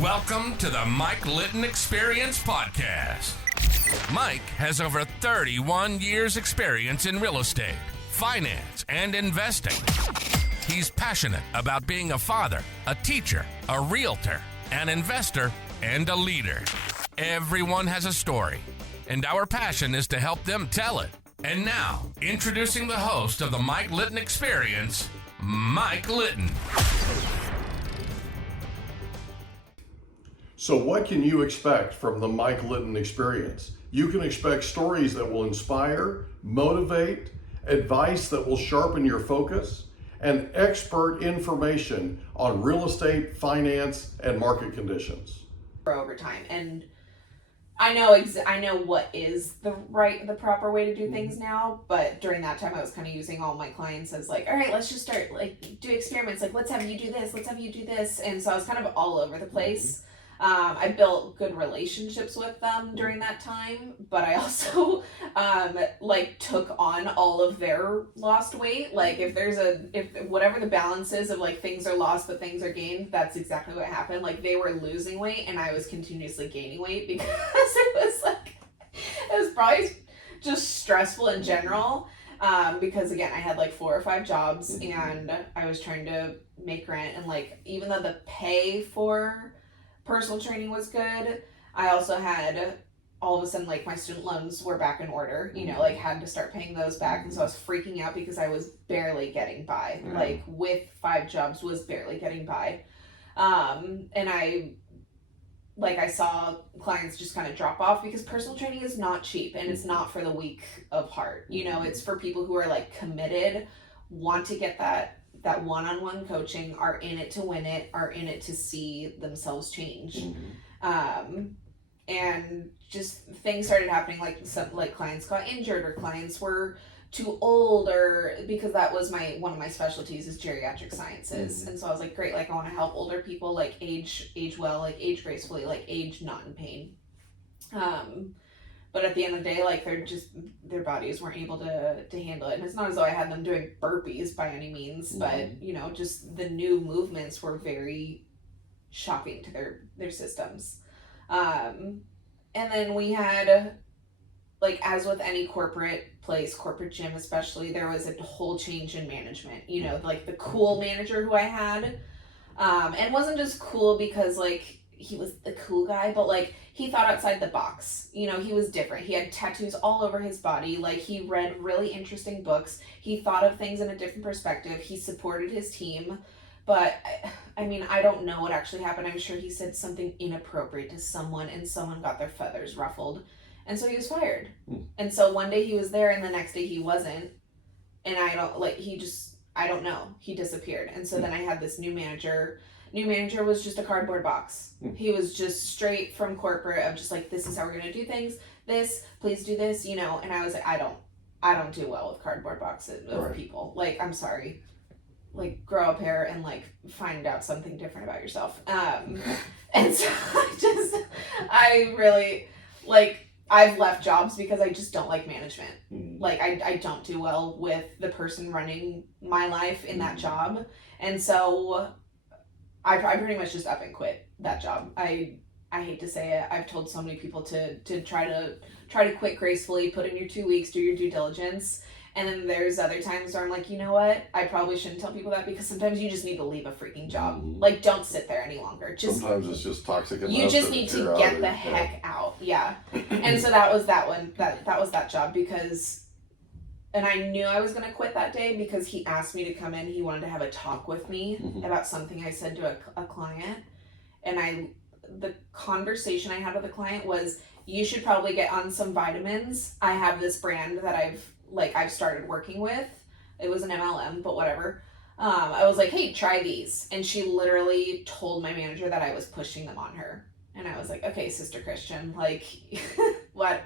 Welcome to the Mike Litton Experience podcast. Mike has over 31 years experience in real estate, finance, and investing. He's passionate about being a father, a teacher, a realtor, an investor, and a leader. Everyone has a story, and our passion is to help them tell it. And now, introducing the host of the Mike Litton Experience, Mike Litton. So what can you expect from the Mike Litton Experience? You can expect stories that will inspire, motivate, advice that will sharpen your focus, and expert information on real estate, finance, and market conditions. Over time, and I know what is the proper way to do things now, but during that time I was kind of using all my clients as like, all right, let's just start do experiments, let's have you do this, and so I was kind of all over the place. I built good relationships with them during that time, but I also took on all of their lost weight. If whatever the balance is of things are lost but things are gained, that's exactly what happened. They were losing weight and I was continuously gaining weight because it was probably just stressful in general. Because again, I had 4 or 5 jobs and I was trying to make rent, and even though the pay for personal training was good, I also had all of a sudden my student loans were back in order, had to start paying those back, and so I was freaking out because I was barely getting by, with 5 jobs was barely getting by. And I saw clients just kind of drop off because personal training is not cheap and it's not for the weak of heart. It's for people who are committed, want to get that one-on-one coaching, are in it to win it, are in it to see themselves change. And just things started happening, clients got injured or clients were too old, or because that was one of my specialties is geriatric sciences. And so I was like, great, I want to help older people age well, age gracefully, age not in pain. But at the end of the day, their bodies weren't able to handle it. And it's not as though I had them doing burpees by any means, but, just the new movements were very shocking to their systems. And then we had, as with any corporate place, corporate gym especially, there was a whole change in management. The cool manager who I had, and wasn't just cool because, he was the cool guy, but he thought outside the box. He was different. He had tattoos all over his body. He read really interesting books. He thought of things in a different perspective. He supported his team. But I don't know what actually happened. I'm sure he said something inappropriate to someone and someone got their feathers ruffled. And so he was fired. And so one day he was there and the next day he wasn't. And I don't know. He disappeared. And so then I had this new manager. New manager was just a cardboard box. He was just straight from corporate of just this is how we're going to do things. Please do this, and I was like, I don't do well with cardboard boxes of people. I'm sorry. Grow up here and find out something different about yourself. And so I really I've left jobs because I just don't like management. I don't do well with the person running my life in that job. And so I pretty much just up and quit that job. I hate to say it. I've told so many people to try to quit gracefully, put in your 2 weeks, do your due diligence. And then there's other times where I'm like, you know what? I probably shouldn't tell people that because sometimes you just need to leave a freaking job. Don't sit there any longer. Sometimes it's just toxic enough. You just need to get the heck out. Yeah. And so that was that one. That was that job and I knew I was going to quit that day because he asked me to come in. He wanted to have a talk with me about something I said to a client. And the conversation I had with the client was, you should probably get on some vitamins. I have this brand that I've started working with. It was an MLM, but whatever. I was like, hey, try these. And she literally told my manager that I was pushing them on her. And I was like, okay, Sister Christian, what?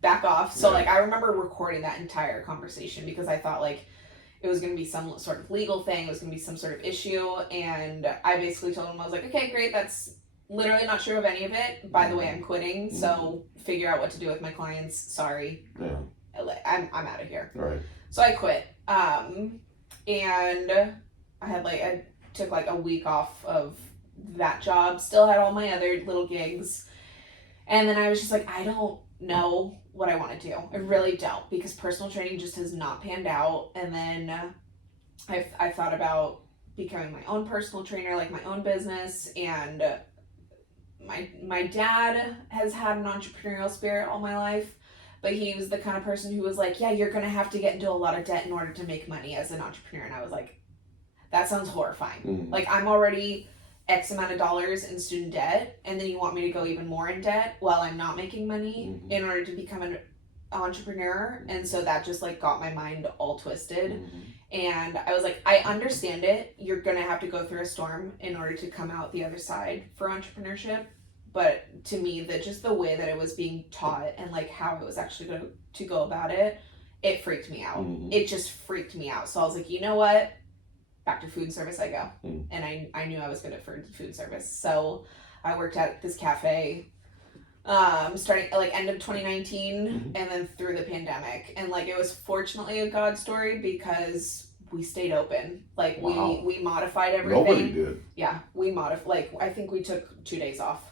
Back off. So I remember recording that entire conversation because I thought it was going to be some sort of legal thing. It was going to be some sort of issue. And I basically told him, I was like, okay, great. That's literally not true of any of it. By the way, I'm quitting. So figure out what to do with my clients. Sorry. Yeah. I'm out of here. Right. So I quit. And I had I took a week off of that job, still had all my other little gigs. And then I was just like, I don't know what I want to do. I really don't, because personal training just has not panned out. And then I thought about becoming my own personal trainer, like my own business. And my dad has had an entrepreneurial spirit all my life, but he was the kind of person who was like, yeah, you're going to have to get into a lot of debt in order to make money as an entrepreneur. And I was like, that sounds horrifying. Mm. Like, I'm already X amount of dollars in student debt, and then you want me to go even more in debt while I'm not making money in order to become an entrepreneur. And so that just like got my mind all twisted. And I was like, I understand it. You're going to have to go through a storm in order to come out the other side for entrepreneurship. But to me, just the way that it was being taught and like how it was actually going to go about it, it freaked me out. It just freaked me out. So I was like, you know what? Back to food service I go. And I knew I was good at food service. So I worked at this cafe starting like end of 2019 and then through the pandemic. And like, it was fortunately a God story because we stayed open. Like we modified everything. Nobody did. Yeah, we modified. Like, I think we took 2 days off.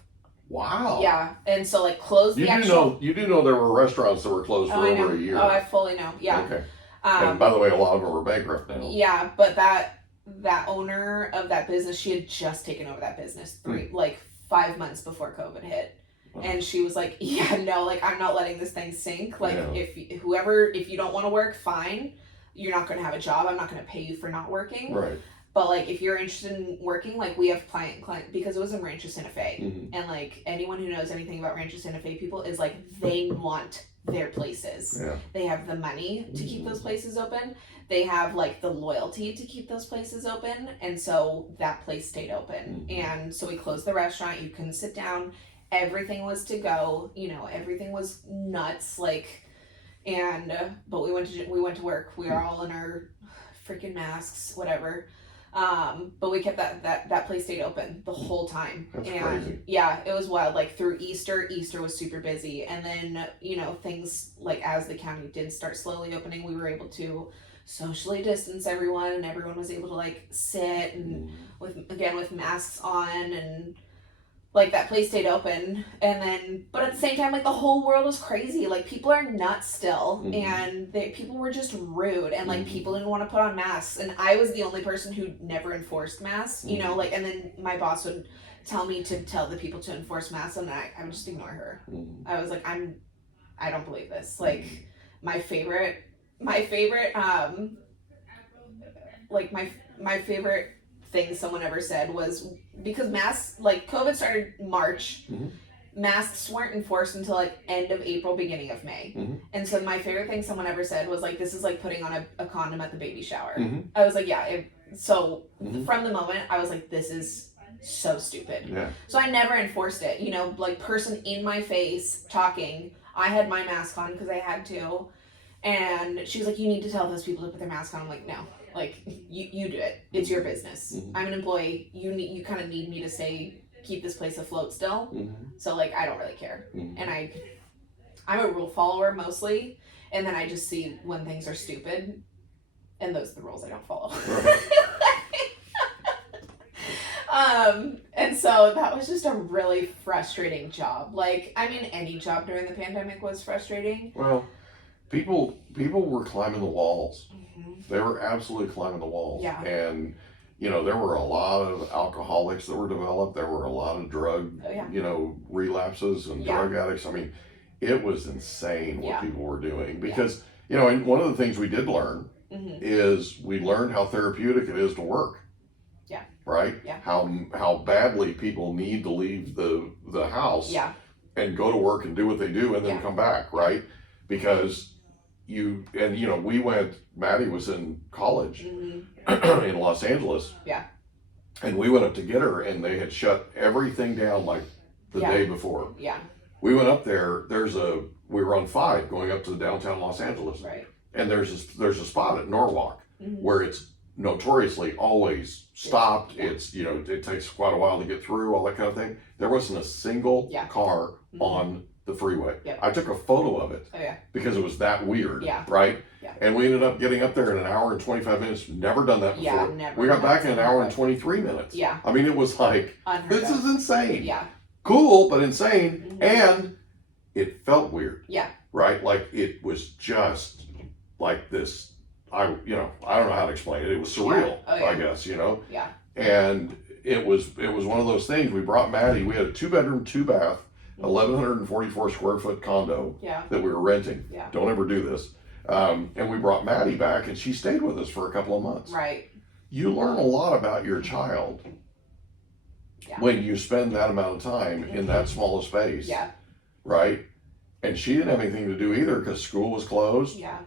Wow. Yeah, and so like closed You do know there were restaurants that were closed for over a year. Oh, I fully know. Yeah. Okay. And by the way, a lot of them are bankrupt now. Yeah, but that owner of that business, she had just taken over that business 5 months before COVID hit. And she was like, yeah, no, like, I'm not letting this thing sink. Like, if you don't want to work, fine. You're not going to have a job. I'm not going to pay you for not working. Right. But, like, if you're interested in working, like, we have client, because it was in Rancho Santa Fe. And, like, anyone who knows anything about Rancho Santa Fe people is, like, they want their places. Yeah. They have the money to keep those places open. They have, like, the loyalty to keep those places open. And so that place stayed open. And so we closed the restaurant. You couldn't sit down. Everything was to go. You know, everything was nuts. Like, and, but we went to work. We were all in our freaking masks, whatever. But we kept that place stayed open the whole time. That's and crazy. Yeah, it was wild. Like through Easter was super busy. And then, you know, things like as the county did start slowly opening, we were able to socially distance everyone, and everyone was able to like sit and with masks on, and like that place stayed open. And then, but at the same time, like the whole world was crazy. Like people are nuts still, and people were just rude, and like people didn't want to put on masks. And I was the only person who never enforced masks, you know, like, and then my boss would tell me to tell the people to enforce masks, and I would just ignore her. I was like, I don't believe this. Like my favorite, my favorite thing someone ever said was, because masks, like COVID started March, masks weren't enforced until like end of April, beginning of May. And so my favorite thing someone ever said was like, this is like putting on a condom at the baby shower. I was like, yeah. From the moment I was like, this is so stupid. Yeah. So I never enforced it, you know, like person in my face talking. I had my mask on because I had to. And she was like, you need to tell those people to put their mask on. I'm like, no, like you do it. It's your business. I'm an employee. You kind of need me to keep this place afloat still. So like, I don't really care. And I'm a rule follower mostly. And then I just see when things are stupid, and those are the rules I don't follow. And so that was just a really frustrating job. Like, I mean, any job during the pandemic was frustrating. Well, people were climbing the walls. They were absolutely climbing the walls. Yeah. And, you know, there were a lot of alcoholics that were developed. There were a lot of drug, you know, relapses and drug addicts. I mean, it was insane what people were doing because, you know, and one of the things we did learn is we learned how therapeutic it is to work. Yeah. Right? Yeah. How badly people need to leave the house and go to work and do what they do and then come back, right? Because Maddie was in college in Los Angeles. Yeah. And we went up to get her, and they had shut everything down like the day before. Yeah. We went up there, we were on 5 going up to downtown Los Angeles. Right. And there's a spot at Norwalk where it's notoriously always stopped. Yeah. It's, it takes quite a while to get through, all that kind of thing. There wasn't a single car on the freeway. Yep. I took a photo of it. Oh yeah. Because it was that weird. Yeah. Right? Yeah. And we ended up getting up there in an hour and 25 minutes. Never done that before. Yeah, never. We got back in an hour and 23 minutes. Yeah. I mean, it was like, Unheard this of. is insane. Yeah. Cool, but insane. Mm-hmm. And it felt weird. Yeah. Right? Like it was just like this. I don't know how to explain it. It was surreal, Yeah. Oh, yeah. I guess, Yeah. And it was one of those things. We brought Maddie. We had a 2-bedroom, 2-bath, 1,144 square foot condo Yeah. that we were renting. Yeah. Don't ever do this. And we brought Maddie back, and she stayed with us for a couple of months. Right. You learn a lot about your child when you spend that amount of time in that small a space. Yeah. Right? And she didn't have anything to do either because school was closed. Yeah.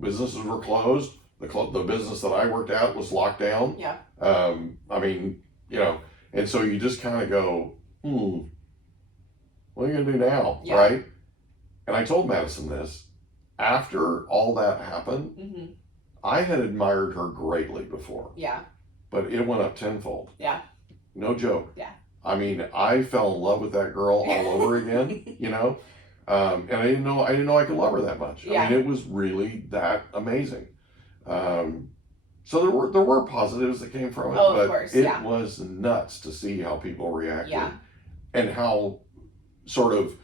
Businesses were closed. The business that I worked at was locked down. Yeah. I mean, and so you just kind of go, what are you going to do now? Yeah. Right? And I told Madison this. After all that happened, Mm-hmm. I had admired her greatly before. Yeah. But it went up tenfold. Yeah. No joke. Yeah. I mean, I fell in love with that girl all over again, and I didn't know I could love her that much. Yeah. I mean, it was really that amazing. So there were positives that came from it, Oh, of but course, it yeah. was nuts to see how people reacted Yeah. and how sort of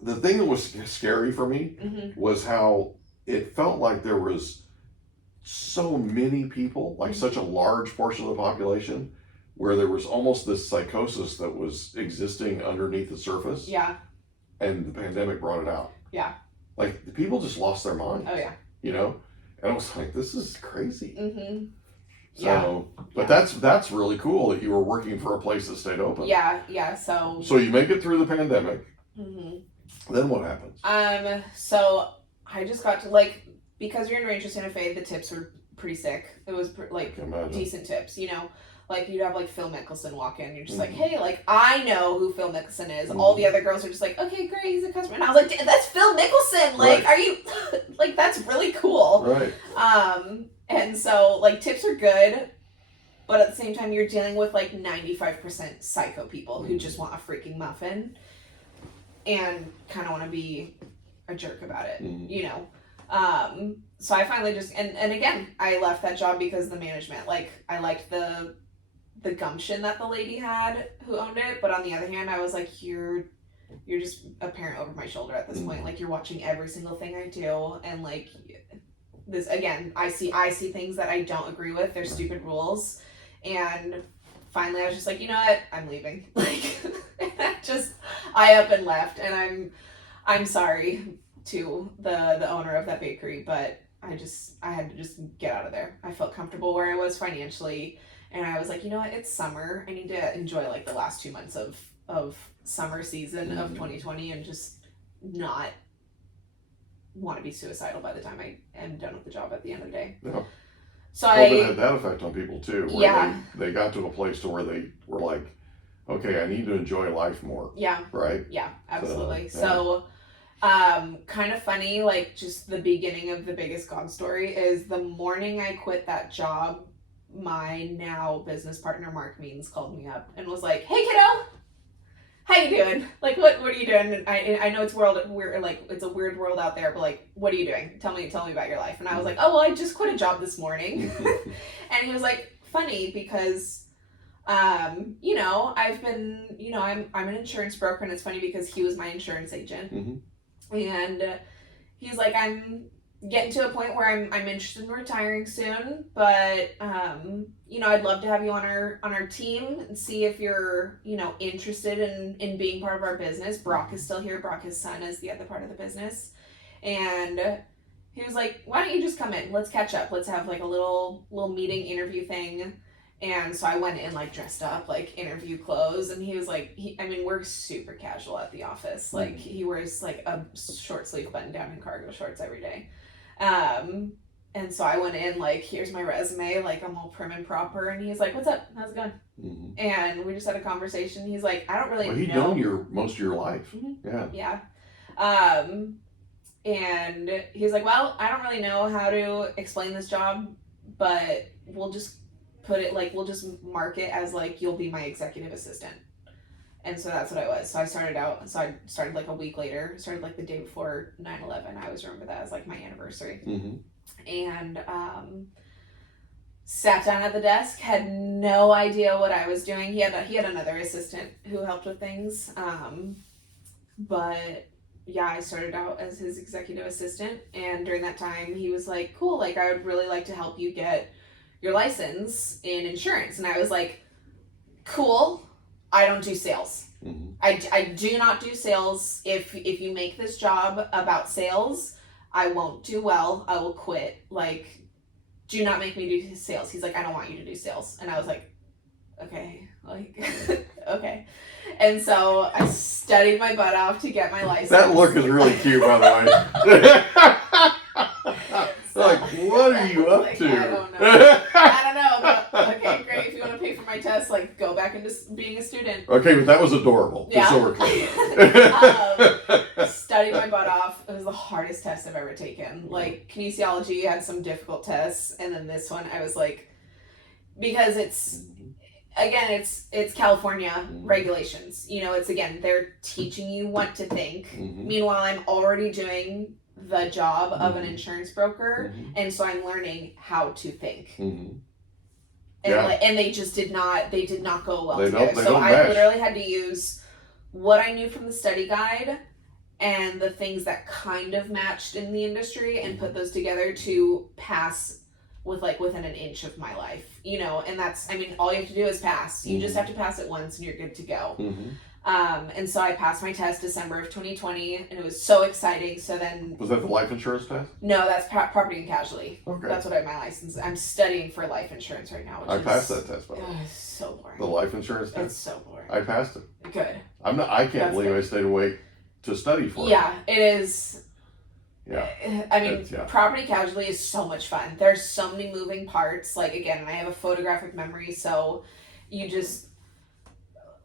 the thing that was scary for me Mm-hmm. was how it felt like there was so many people, like Mm-hmm. such a large portion of the population, where there was almost this psychosis that was existing underneath the surface. Yeah. And the pandemic brought it out. Yeah. Like the people just lost their minds. Oh yeah. And I was like, this is crazy. Mm-hmm. So, Yeah. but Yeah. that's really cool that you were working for a place that stayed open. Yeah. Yeah. So. So you make it through the pandemic. Mm-hmm. Then what happens? So I just got to because you're in Ranger Santa Fe, the tips were pretty sick. It was decent tips, Like you'd have Phil Mickelson walk in, you're just like, hey, I know who Phil Mickelson is. All the other girls are just like, okay, great, he's a customer. And I was like, that's Phil Mickelson. Right. Are you that's really cool. Right. And so tips are good, but at the same time you're dealing with 95% psycho people who just want a freaking muffin and kind of want to be a jerk about it, So I finally just and again, I left that job because of the management. I liked the gumption that the lady had who owned it, but on the other hand, I was like, you're just a parent over my shoulder at this point. You're watching every single thing I do, and this again, I see things that I don't agree with. They're stupid rules, and finally, I was just like, you know what, I'm leaving. I up and left, and I'm sorry to the owner of that bakery, but I had to just get out of there. I felt comfortable where I was financially, and I was like, you know what, it's summer. I need to enjoy the last 2 months of summer season of 2020 and just not want to be suicidal by the time I am done with the job at the end of the day. Yeah. So COVID had that effect on people too, where Yeah. they got to a place to where they were like, okay, I need to enjoy life more. Yeah. Right? Yeah, absolutely. So, Kind of funny, just the beginning of the biggest God story is the morning I quit that job, my now business partner, Mark Means, called me up and was like, hey kiddo, how you doing? What are you doing? And I know it's it's a weird world out there, but what are you doing? Tell me about your life. And I was like, oh, well, I just quit a job this morning. And he was like, funny because I've been, I'm an insurance broker, and it's funny because he was my insurance agent. And he's like, I'm getting to a point where I'm interested in retiring soon, but I'd love to have you on our team and see if you're interested in being part of our business. Brock is still here. Brock, his son, is the other part of the business. And he was like, why don't you just come in? Let's catch up. Let's have a little meeting interview thing. And so I went in dressed up, interview clothes, and he was like, we're super casual at the office. He wears a short sleeve button down and cargo shorts every day. And so I went in here's my resume, I'm all prim and proper, and he's like, what's up? How's it going? And we just had a conversation. He's like, I don't really know. He'd known most of your life. Yeah. And he's like, well, I don't really know how to explain this job, but we'll just put it we'll just mark it as you'll be my executive assistant. And so that's what I was. So I started like a week later, started like the day before 9/11. I always remember that as like my anniversary. And sat down at the desk, had no idea what I was doing. He had another assistant who helped with things. But yeah, I started out as his executive assistant, and during that time he was like, cool, like I would really like to help you get your license in insurance. And I was like, cool, I don't do sales. I do not do sales. If you make this job about sales, I won't do well. I will quit. Like, do not make me do sales. He's like, I don't want you to do sales. And I was like, okay, like, okay. And so I studied my butt off to get my license. That look is really cute, by the way. Like, what are you up to? I don't know, but okay, great. If you want to pay for my test, like, go back into being a student. Okay, but that was adorable. Yeah. So we're clear. Studied my butt off. It was the hardest test I've ever taken. Like, kinesiology had some difficult tests, and then this one, I was like, because it's California regulations. You know, it's, again, they're teaching you what to think. Meanwhile, I'm already doing the job of an insurance broker, and so I'm learning how to think. And they just did not go well together. So I literally had to use what I knew from the study guide and the things that kind of matched in the industry and put those together to pass with like within an inch of my life, you know. And that's, I mean, all you have to do is pass. You just have to pass it once and you're good to go. And so I passed my test December of 2020, and it was so exciting. So then, was that the life insurance test? No, that's property and casualty. Okay, that's what I have my license. I'm studying for life insurance right now. I passed that test, by the way. It's so boring. The life insurance test. It's so boring. I passed it. Good. I can't believe I stayed awake to study for it. Yeah, it is. Yeah. I mean, property casualty is so much fun. There's so many moving parts. Like, again, I have a photographic memory, so you just,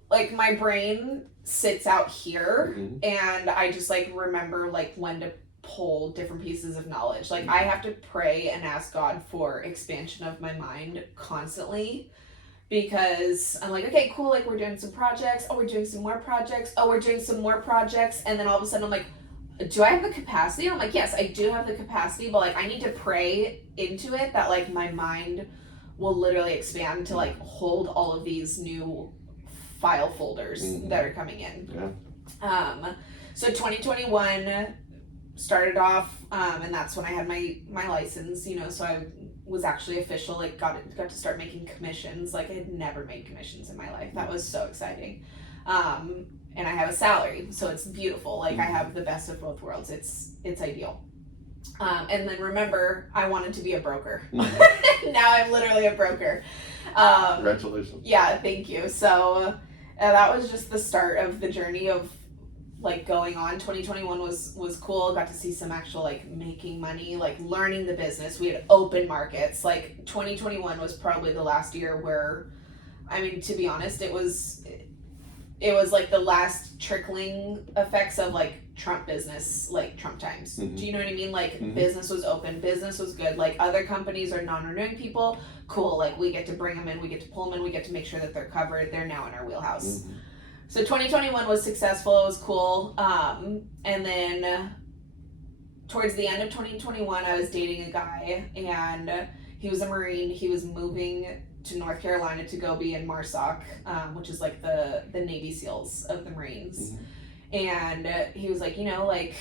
like, my brain sits out here, and I just, like, remember, like, when to pull different pieces of knowledge. Like, I have to pray and ask God for expansion of my mind constantly, because I'm like, okay, cool, like, we're doing some projects, oh, we're doing some more projects, oh, we're doing some more projects, and then all of a sudden I'm like, do I have the capacity? And I'm like, yes, I do have the capacity, but, like, I need to pray into it that, like, my mind will literally expand to, like, hold all of these new file folders that are coming in. So 2021 started off, and that's when I had my license, you know, so I was actually official, like, got to start making commissions. Like, I had never made commissions in my life. That was so exciting. And I have a salary, so it's beautiful. Like, I have the best of both worlds. It's ideal. And then remember, I wanted to be a broker. Now I'm literally a broker. Congratulations. Yeah, thank you. So that was just the start of the journey of, like, going on. 2021 was cool. Got to see some actual, like, making money, like, learning the business. We had open markets. Like, 2021 was probably the last year where, I mean, to be honest, it was like the last trickling effects of, like, Trump business, like Trump times. Do you know what I mean? Like, business was open, business was good. Like, other companies are non-renewing people. Cool. Like, we get to bring them in, we get to pull them in, we get to make sure that they're covered. They're now in our wheelhouse. So 2021 was successful. It was cool. And then towards the end of 2021, I was dating a guy, and he was a Marine. He was moving to North Carolina to go be in MARSOC, which is like the Navy SEALs of the Marines. And he was like, you know, like,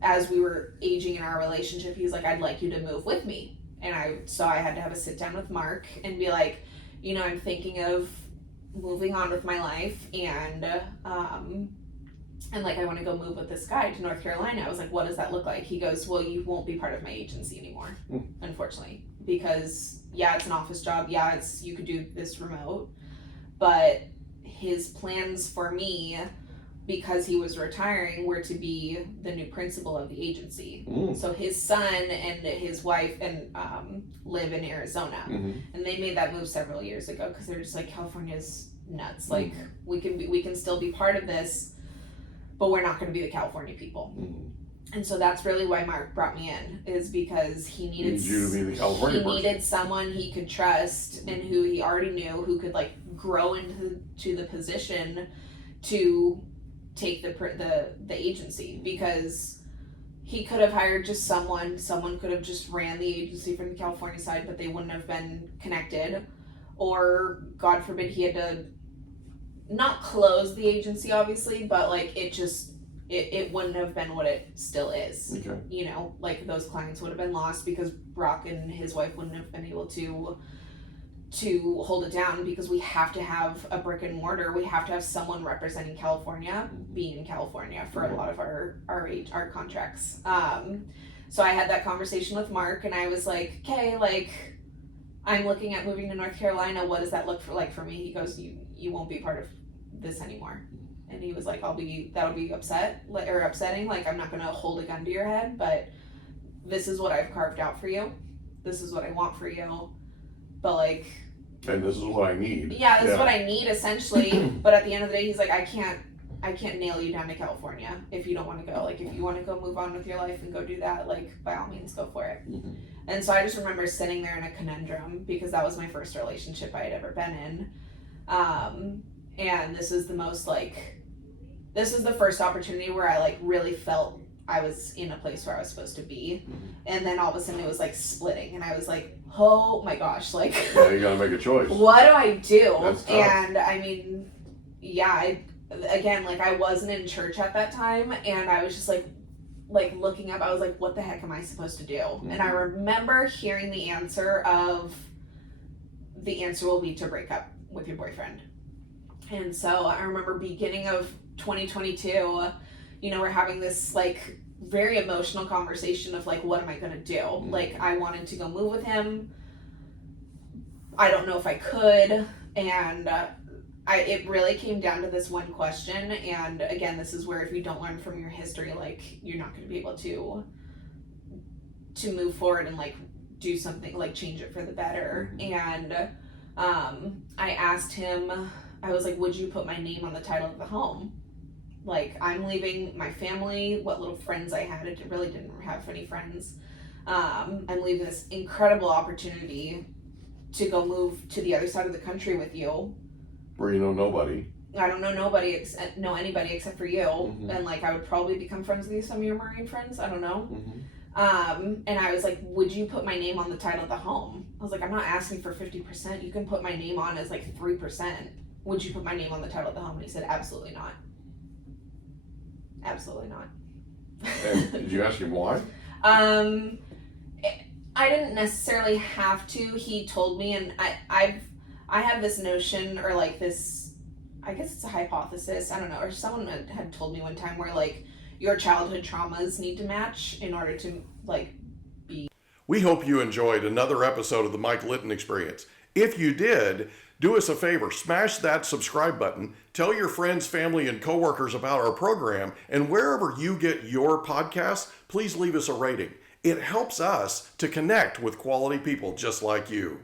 as we were aging in our relationship, he was like, I'd like you to move with me. And so I had to have a sit down with Mark and be like, you know, I'm thinking of moving on with my life, and like, I want to go move with this guy to North Carolina. I was like, what does that look like? He goes, well, you won't be part of my agency anymore, unfortunately, because yeah, it's an office job. Yeah, you could do this remote, but his plans for me, because he was retiring, were to be the new principal of the agency. So his son and his wife live in Arizona, and they made that move several years ago because they're just like, California's nuts. Like, we can still be part of this, but we're not going to be the California people. And so that's really why Mark brought me in, is because he needed you to be the California person. Needed someone he could trust and who he already knew, who could, like, grow into the position to take the agency, because he could have hired just someone could have just ran the agency from the California side, but they wouldn't have been connected, or God forbid he had to not close the agency, obviously, but like it wouldn't have been what it still is. Okay. You know, like those clients would have been lost because Brock and his wife wouldn't have been able to hold it down, because we have to have a brick and mortar. We have to have someone representing California, being in California for a lot of our contracts. So I had that conversation with Mark, and I was like, okay, like, I'm looking at moving to North Carolina. What does that look like for me? He goes, you won't be part of this anymore. And he was like, that'll be upsetting. Like, I'm not going to hold a gun to your head, but this is what I've carved out for you. This is what I want for you. But like, and this is what I need. Yeah, this is what I need, essentially. But at the end of the day, he's like, I can't nail you down to California if you don't want to go. Like, if you want to go move on with your life and go do that, like, by all means, go for it. Mm-hmm. And so I just remember sitting there in a conundrum, because that was my first relationship I had ever been in. And this is the first opportunity where I like really felt I was in a place where I was supposed to be. Mm-hmm. And then all of a sudden it was like splitting, and I was like, oh my gosh, like, yeah, you gotta make a choice. What do I do? That's tough. And I mean, yeah, I wasn't in church at that time, and I was just like looking up, I was like, what the heck am I supposed to do? Mm-hmm. And I remember hearing the answer will be to break up with your boyfriend. And so I remember beginning of 2022, you know, we're having this like very emotional conversation of like, what am I gonna do? Mm-hmm. Like, I wanted to go move with him. I don't know if I could. And it really came down to this one question. And again, this is where if you don't learn from your history, like, you're not gonna be able to move forward and like do something, like change it for the better. Mm-hmm. And I asked him, I was like, would you put my name on the title of the home? Like, I'm leaving my family, what little friends I had. It really didn't have any friends. I'm leaving this incredible opportunity to go move to the other side of the country with you. Where you know nobody. I don't know anybody except for you. Mm-hmm. And like, I would probably become friends with some of your Marine friends. I don't know. Mm-hmm. And I was like, would you put my name on the title of the home? I was like, I'm not asking for 50%. You can put my name on as like 3%. Would you put my name on the title of the home? And he said, absolutely not. Absolutely not. And did you ask him why? I didn't necessarily have to. He told me, and I have this notion, or like this, I guess it's a hypothesis, I don't know, or someone had told me one time where like your childhood traumas need to match in order to like be. We hope you enjoyed another episode of the Mike Litton Experience. If you did, do us a favor, smash that subscribe button, tell your friends, family, and coworkers about our program, and wherever you get your podcasts, please leave us a rating. It helps us to connect with quality people just like you.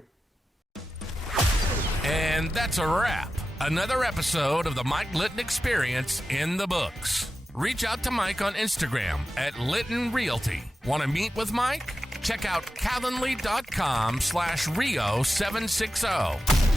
And that's a wrap. Another episode of the Mike Litton Experience in the books. Reach out to Mike on Instagram at Litton Realty. Want to meet with Mike? Check out calendly.com/Rio760.